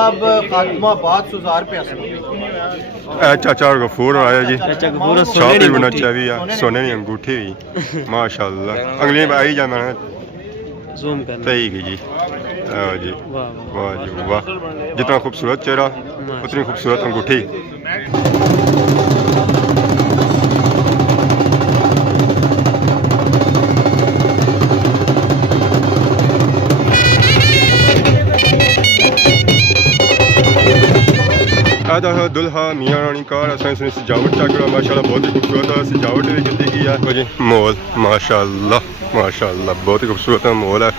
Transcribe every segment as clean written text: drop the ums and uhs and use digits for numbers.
जनाब खात्मा बाद 1000 रुपया चाचा और गफूर आया जी चाचा गफूर चाह भी बना चाहिए सोने की अंगूठी भी माशाल्लाह अगली बार आई जाना जूम करना सही जी जी वाह जी वाह जितना खूबसूरत चेहरा उतनी खूबसूरत अंगूठी दुल्हा मियाँ रानी कार असं सजावट चेक करो माशाल्लाह बहुत ही खूबसूरत सजावट भी की गई है जी मॉल माशाल्लाह माशाल्लाह बहुत ही खूबसूरत मॉल है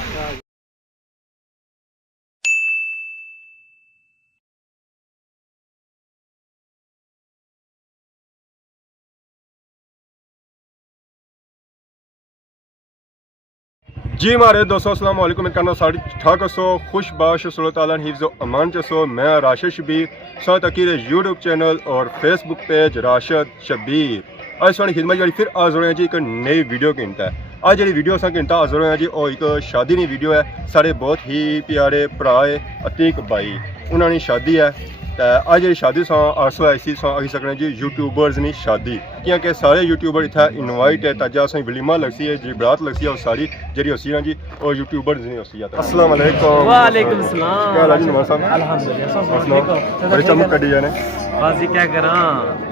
जी मारे दोस्तों अस्सलाम वालेकुम करना साढ़े ठाक सो खुश बाश सूरत आलन हिफ्ज़ अमान चसो मैं राशिद शबीर साथ अकीर यूट्यूब चैनल और फेसबुक पेज राशिद शबीर आज साड़ी खिदमत जी फिर हाजिर हो जी एक नई वीडियो घंटा है आज जी वीडियो असा घंटा हाजिर हो जी और एक शादी की वीडियो है साढ़े बहुत ही प्यारे भरा है अतीक भाई उन्होंने शादी है आज जी शादी सौ आसो ऐसी सौ आखी सकने जी यूट्यूबर्स नहीं शादी क्योंकि सारे यूट्यूबर इतना इनवाइट है ताजा असें वलीमा लगसी है जी बरात लगसी है सारी जी होसी ना जी और यूट्यूबर्स नहीं होसी है अस्सलाम वालेकुम वालेकुम सलाम क्या हाल है जी नवाज साहब अल्हम्दुलिल्लाह बड़ी चमक कड़ी है ने बस ये क्या करा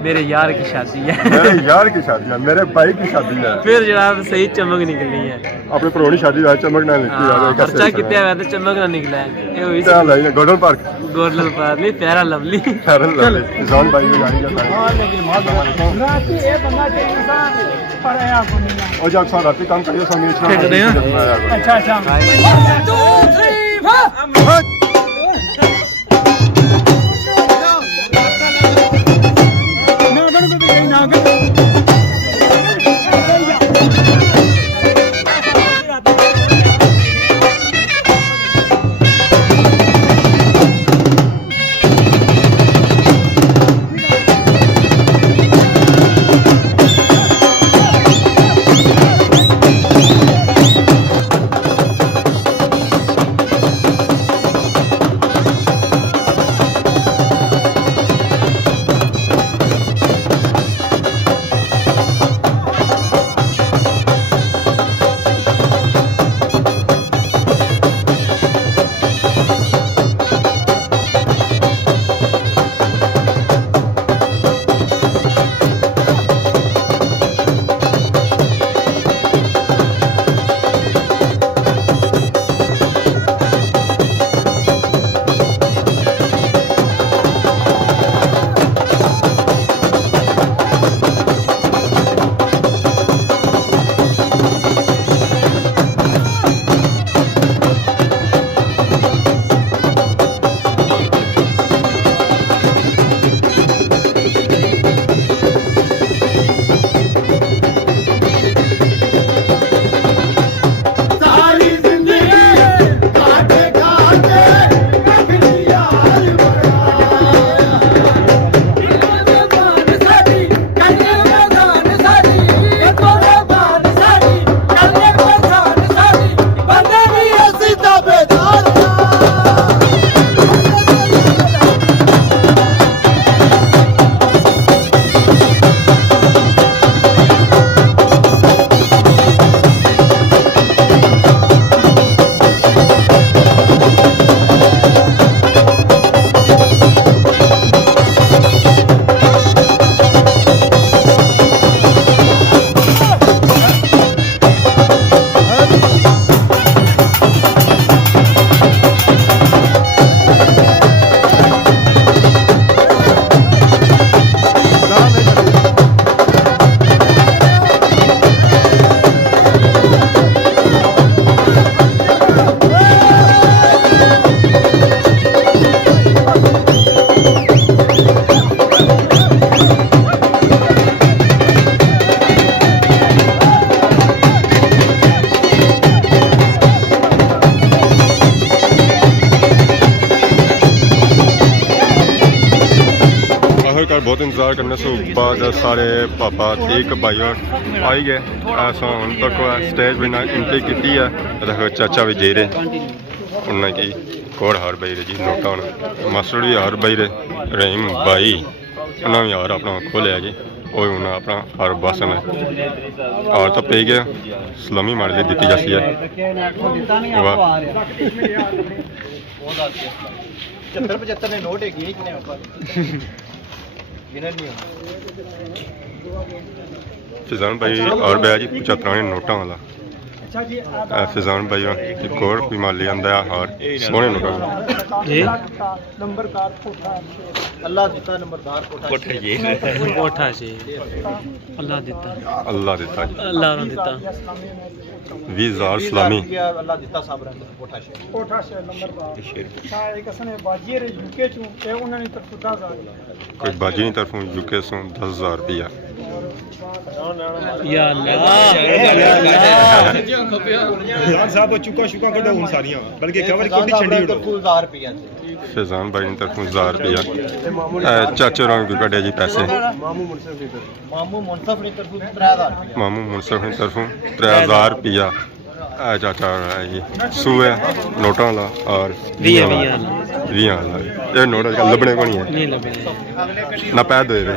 मेरे यार की शादी है मेरे यार की शादी है मेरे भाई की शादी है फिर जनाब सही चमक निकली है अपने पुरानी शादी है चमक ना निकली यार खर्चा कितना है तो चमक ना निकला है ये हुई क्या लाइन गोल्डन पार्क नहीं प्यारा लवली फेरन लवली जान भाई की गाड़ी का ये बंदा इंसान पर है आपको नहीं और जब सारा रात काम करियो संगे अच्छा अच्छा 1 2 3 बहुत इंतजार करने से बाद सारे पापा अतीक भाई आई गए ऐसा हम तक स्टेज पर एंट्री की है चाचा भी जे रहे उन्हें की एक और हार बाई रे जी नोटा मास्टर भी हार बाई रे रहीम बाई उन्हें भी हार अपना खोलिया जी वो उन्हें अपना हार बासन है हार तो पे गया सलामी मार ली दी जाती है 75 ने नोट है फिजान भाई और बया जी 75 नोटा वाला फिजान भाई एक और भी माली आंदा हार सोहने नोटा नंबरदार अल्लाह दिता नंबरदार कोठा से अल्लाह दिता अल्लाह दिता जी अल्लाह ने दिता 20,000 सलामी अल्लाह दिता साहब कोठा से नंबरदार एक असने बाजी रे यूके चू ए उन्होंने तरफ 10,000 कोई बाजी नहीं तरफों यूके सो 10,000 रुपया या अल्लाह साहब चुका शुका कढ़ो हुन सारियां बल्कि कवर कोटी छंडी उड़ो 1000 रुपया फिजान भाई ने तरफों 1000 रुपया चाचा रंग भी कटे जी पैसे मामू मुनसफ ने तरफ 3000 मामू मुनसफ ने तरफों 3000 रुपया चाचा जी सूए नोटा वाला और 20 वाला ये नोट लभने को नहीं है ना पैद दे दे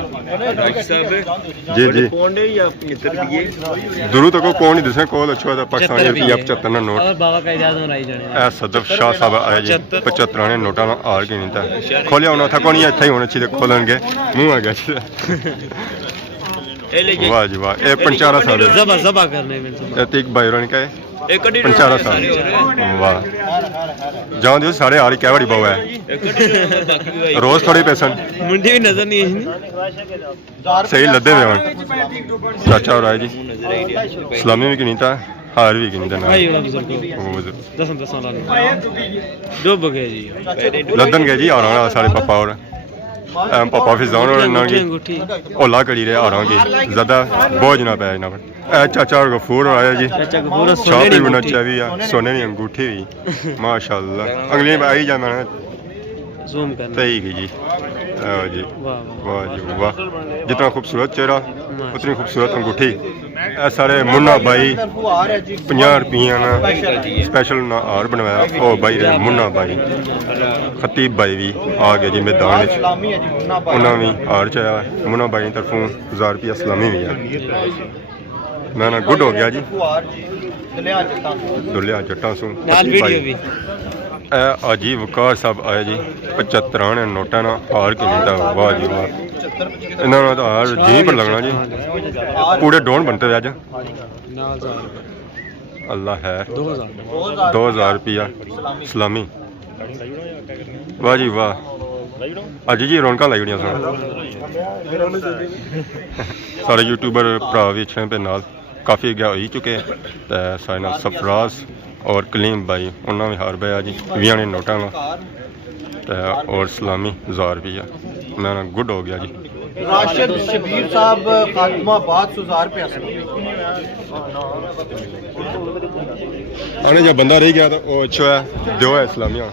जी जी दूर तक कौन नहीं दिसे कोल अच्छा पाकिस्तानी रुपया 75 ना नोट और बाबा का इजाजत होराई जाने सदफ शाह साहब आए जी 75 ने नोटा ना हार के नहीं था खोलिया होना था कौन इतना ही होना चाहिए खोलेंगे मुंह आ गया वाह जी वाह ये 15 साल जबा जबा करने में अतीक भाई होनी का 15 साल वाह जान दियो सारे हाल क्या बड़ी बहु है रोज थोड़ी पैसन मुंडी भी नजर नहीं है सही लद्दे हुए हैं चाचा और आए जी सलामी भी नहीं था हार भी नहीं था डूब गए जी लद्दन गए जी और सारे पापा और पापा फिजान और ओला करी रहे और ज्यादा बोझ ना पाया इन्होंने चाचा और गफूर आया जी चाह भी बना चाहिए सोने की अंगूठी भी माशाल्लाह अगली आई जा मैंने ज़ूम करना सही की जी जी वाह जी वाह जितना खूबसूरत चेहरा उतनी खूबसूरत अंगूठी सारे मुन्ना भाई 50 रुपया स्पेशल हार बनवाया ओ भाई रे मुन्ना भाई खतीब भाई भी आ गए जी मैदान उन्होंने भी हार चाया मुन्ना भाई की तरफों 1000 रुपया सलामी भी है मैं ना गुड हो गया जी दुलिया जट्टा सू अजी वकार साहब आए जी 75 ने नोटा ना हार के नहीं था वाह जी वाह इन्होंने तो हार जी पर लगना जी पूरे डोन बनते हुए अज अल्लाह है 2000 रुपया सलामी वाह जी वाह अज जी रौनक लाई ओड़ियां सारे यूट्यूबर भरा भी अच्छे पे नाल काफ़ी अगे हो चुके सारे नाल सफराज और कलीम भाई उन्होंने भी हार पाया जी 20 ने नोटा और सलामी 1000 रुपया मैं गुड हो गया जी राशिद शबीर साहब खात्मा 5,000 रुपया आने जब बंदा रह गया तो वो अच्छा है दो है इस्लामिया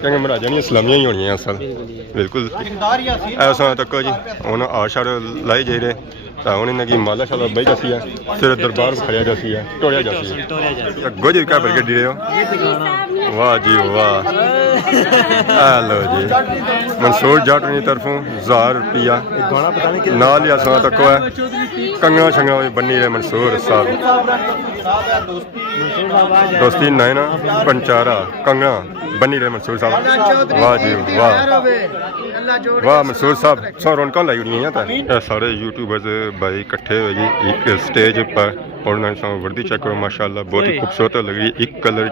क्योंकि मराजा नहीं इस्लामिया ही होनी है असल बिल्कुल ऐसा तक जी हूँ आशा लाई जाए रहे तो हूँ इन्हें की माला शाला बही जाती है फिर दरबार खड़िया जाती है टोड़िया जाती है गोज क्या बल्कि डी रहे हो वाह जी वाह हेलो जी मंसूर जट की तरफों 1000 रुपया नाल या सौ तक है कंगना शंगना बनी रहे मंसूर साहब दोस्ती नैना पंचारा कंगना बनी रहे मंसूर साहब वाह जी वाह वाह मंसूर साहब सौ रौनक लाई हुई हैं सारे यूट्यूबर्स भाई इकट्ठे हुए जी एक स्टेज पर और वर्दी चेक करो माशाल्लाह बहुत ही खूबसूरत लग रही है एक कलर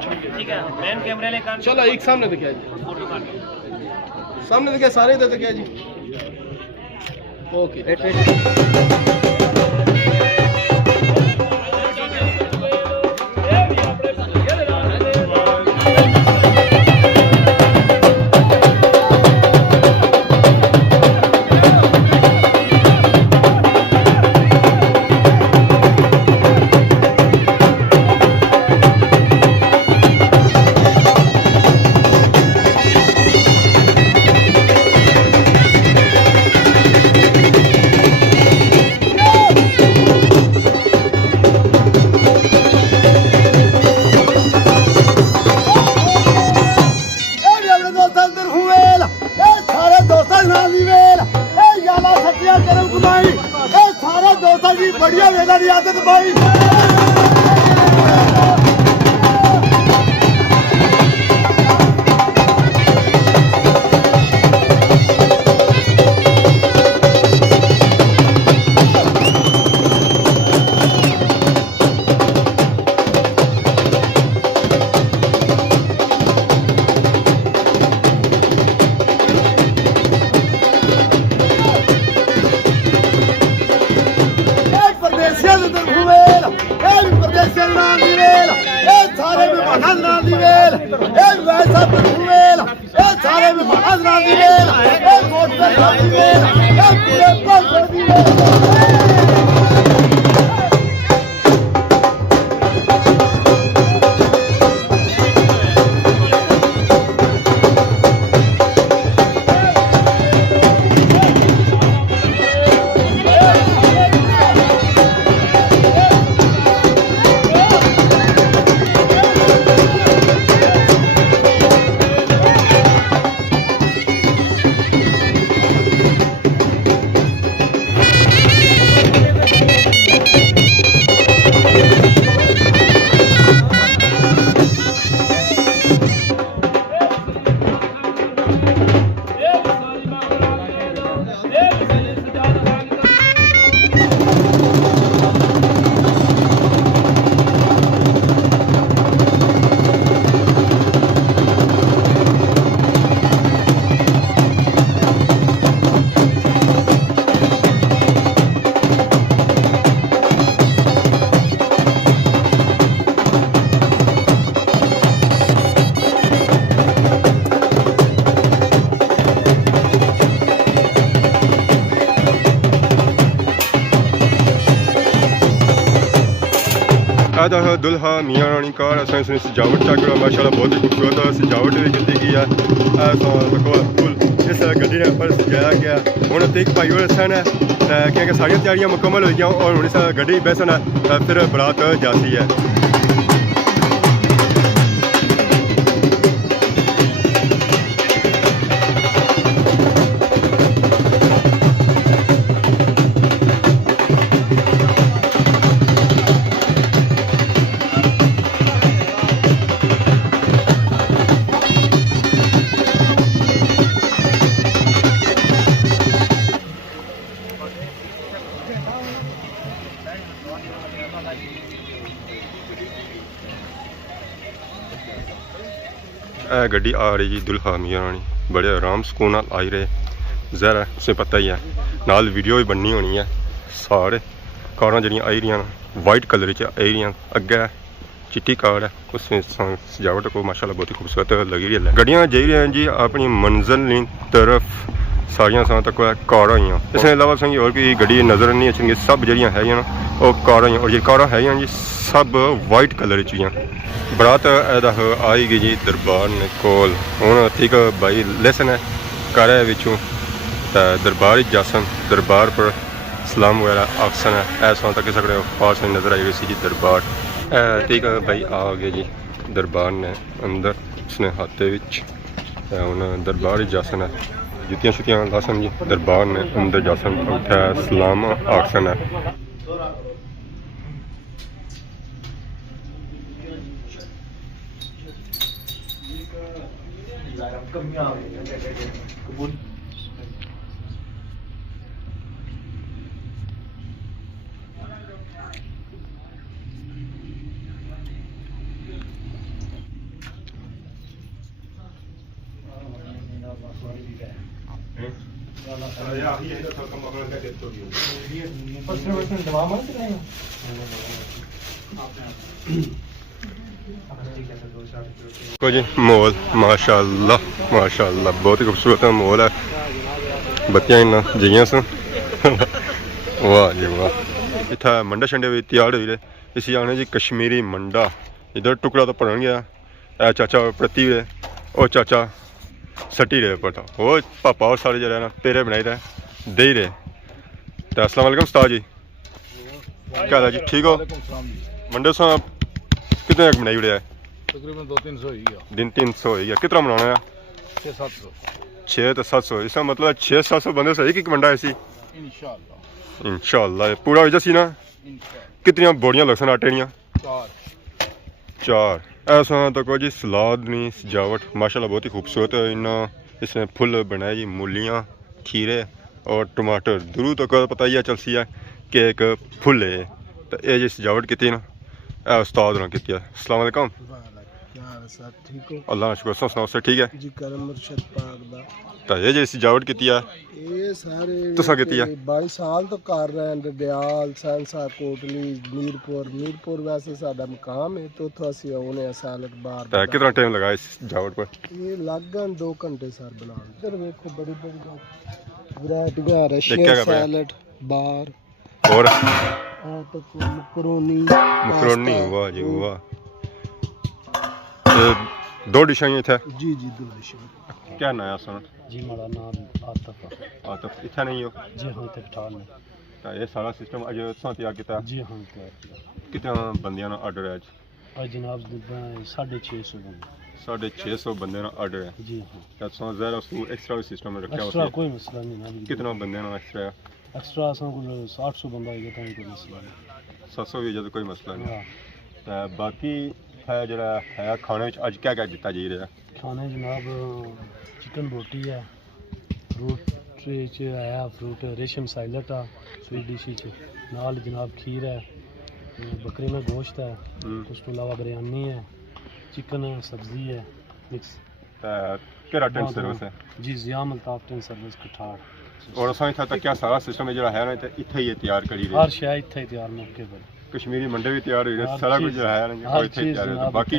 चलो एक सामने तो क्या जी सामने तो क्या सारे तो क्या जी ओके बढ़िया वेला दी आदत भाई आदा है दुल्हा मियाँ रानी कार असां इसमें सजावट चक माशाल्लाह बहुत ही खूबसूरत सजावट भी की गई है फुल इस गड्डी ने पर सजाया गया हूँ अतीक भाई और सन क्योंकि सारिया तैयारियां मुकम्मल हो गई और हूँ इस गड्डी बैसन फिर बरात जाती है। गड्डी आ रही जी दुल्हा मियाँ रानी बड़े आराम सुकून आई रहे जहरा तुसें पता ही है नाल वीडियो भी बननी होनी है सारे कारां जड़ियां आई रही वाइट कलर च आई रही अग्गे चिट्टी कार है उसमें सजावट को माशाल्लाह बहुत ही खूबसूरत लगी रही है। गड्डियां जा रही हैं जी अपनी मंजिल की तरफ सारिया सां तक कारां ही इसके अलावा संगी और कोई गड्डी नज़र नहीं अच्छी सब जड़ियाँ है वो कारां ही और ये कारां है जी सब वाइट कलर च बरात आई गई जी दरबार ने कोल हूँ अतीक भाई लेसन है कारे विचों दरबार ही जासन दरबार पर सलाम वगैरह आखसन है ऐसा तक सकते पास नज़र आई रही सी जी दरबार अतीक भाई आ गए जी दरबार ने अंदर उसने हाथे हूँ दरबार ही जासन है जुतियाँ शुतियाँ लासन जी दरबार ने अंदर जासन उठा सलाम आखसन है। जी माहौल माशाल्लाह माशाल्लाह बहुत ही खूबसूरत माहौल है बत्तियां इन्ना जइयां सन वाह जी वाह इतना मंडा शंडे भी तैयार हुई रहे इसी आने जी कश्मीरी मंडा इधर टुकड़ा तो भरन गया ए चाचा प्रति वे और चाचा सटी रहे पर था वो पापा और सारे जरा ना पेरे बनाई रहे दे ही रहे तो अस्सलाम वालेकुम उस्ताद जी क्या हाल है जी ठीक हो मंडे साहब कितने तक बनाई उड़े तकरीबन 200-300 ही है दिन 300 ही है कितना बनाना है 600 तो 700 इसका मतलब 600-700 बंदे सही कि मंडा ऐसी इंशाल्लाह इंशाल्लाह पूरा हो जासी ना कितनी बोरियां लग सन आटे दियां? 4। ऐसा तो कोई जी सलाद नहीं सजावट माशाल्लाह बहुत ही खूबसूरत है। इन इसमें फुल बनाए जी मूलियाँ खीरे और टमाटर दूर तो पता ही है चलसी है कि एक फुल है। तो ये जी सजावट की ना उस्ताद ने की। अस्सलाम वालेकुम। ठीक हो? अल्लाह का शुक्र। सुनाओ से ठीक है जी करम मुर्शद पाक दा। तो ये जी सजावट की है ये सारे तुसा की है 22 साल तो कर रहे हैं। डडियाल सैंसा कोटली मीरपुर वैसे साडा मकाम है तो असी आने सालक बार। तो कितना टाइम लगा इस सजावट पर? ये लग गए 2 घंटे सर बनाने। इधर देखो बड़ी वैरायटियां रशियन सैलड बार और तो मकरोनी वाह जी वाह। 2 डिशां ही थे? जी 2 डिशां। क्या नया सुन? जी मेरा नाम आतफ इतना नहीं हो? जी हाँ इतने पठान है। तो ये सारा सिस्टम अज तुसां तैयार किया? जी हाँ तैयार किया। कितना बंदियां का ऑर्डर है आज जनाब 650 बंदे। 650 बंदे का ऑर्डर है? जी हाँ। तो तुसां ज़रा एक्स्ट्रा सिस्टम में रखा एक्स्ट्रा कोई मसला नहीं ना। कितना बंदे का एक्स्ट्रा? एक्स्ट्रा असां को 800 बंदा आएगा तो कोई मसला नहीं। 700 भी जब कोई मसला नहीं। हाँ। तो बाकी है जरा है खाने में अज क्या क्या दिता जा रहा है? खाने जनाब चिकन रोटी है, फ्रूट आया फ्रूट रेशम साइलट आ स्वीट डिश नाल जनाब खीर है, बकरे में गोश्त है, उसके अलावा बिरयानी है, चिकन है, सब्जी है मिक्स। केड़ा टेंट सर्विस है? जी जिया मल्ताफ टेंट सर्विस कठाड़। और असां इत्थे तक क्या सारा सिस्टम है है ना इत्थे ही तैयार करी हर शय इत्थे ही तैयार मौके पर। कश्मीरी मंडे भी तैयार हो गए सारा कुछ है ना वो इत्थे तैयार है। बाकी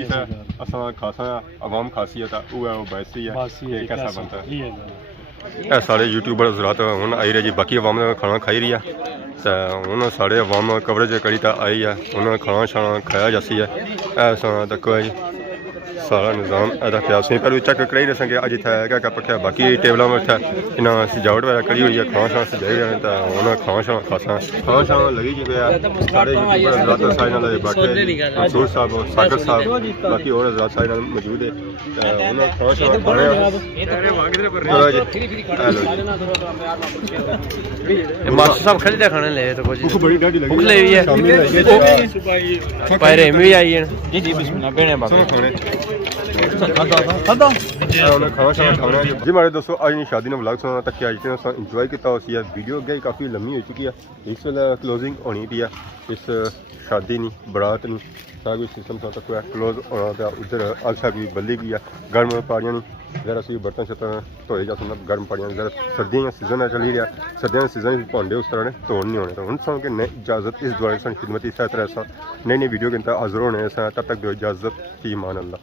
असां खासा आवाम खासियत है वो वैसी है कि कैसा बनता है। ये सारे यूट्यूबर हजरात हुन आई रहे जी। बाकी आवाम खाना खाई रही है तो हुन सारे आवाम कवरेज करी तो आई है। उन्होंने खाना शाना खाया जासी है। ऐसा तक सारा निज़ाम अदा पिया पहले चेक कराई रहे कि अज इतना क्या क्या पक्या। बाकी टेबलों में इतना इन्ना सजावट वगैरह करी हुई है। खाना शाना सजाई रहे तो उन्होंने खाना शाना खासा खाना शाना लगी जी सारे यूट्यूबर सारे बैठे मंसूर साहब सागर साहब बाकी और हजरात सारे मौजूद है। उन्होंने खाना शाना खाने मास्टर साहब खरीदे खाने ले तो भूख बड़ी डाढ़ी लगी। भूख लगी है पैरे में भी आई है जी जी बिस्मिल्लाह बेने बाबा खाने जी मारे दोस्तों अज नहीं शादी ने व्लॉग सुना तक अज इंजॉय किया। वीडियो अगे काफ़ी लम्मी हो चुकी है। इस वेले क्लोजिंग होनी पी है। इस शादी नहीं बरात नहीं सारा कुछ सिस्टम तक क्लोज होना तो उधर अग शग भी बल्ली भी है। गर्म पानियां नहीं अगर असं बर्तन शर्तन धोए जा सकते गर्म पानियां अगर सर्दियों का सीजन चली रहा सर्दियों के सीजन भांडे उस तरह ने धोन नहीं होने। तो हम सुन के इजाज़त इस द्वारा खिदमत इस तरह नई नई वीडियो के हाजिर होने तब तक दो इजाज़त की मान अल्लाह।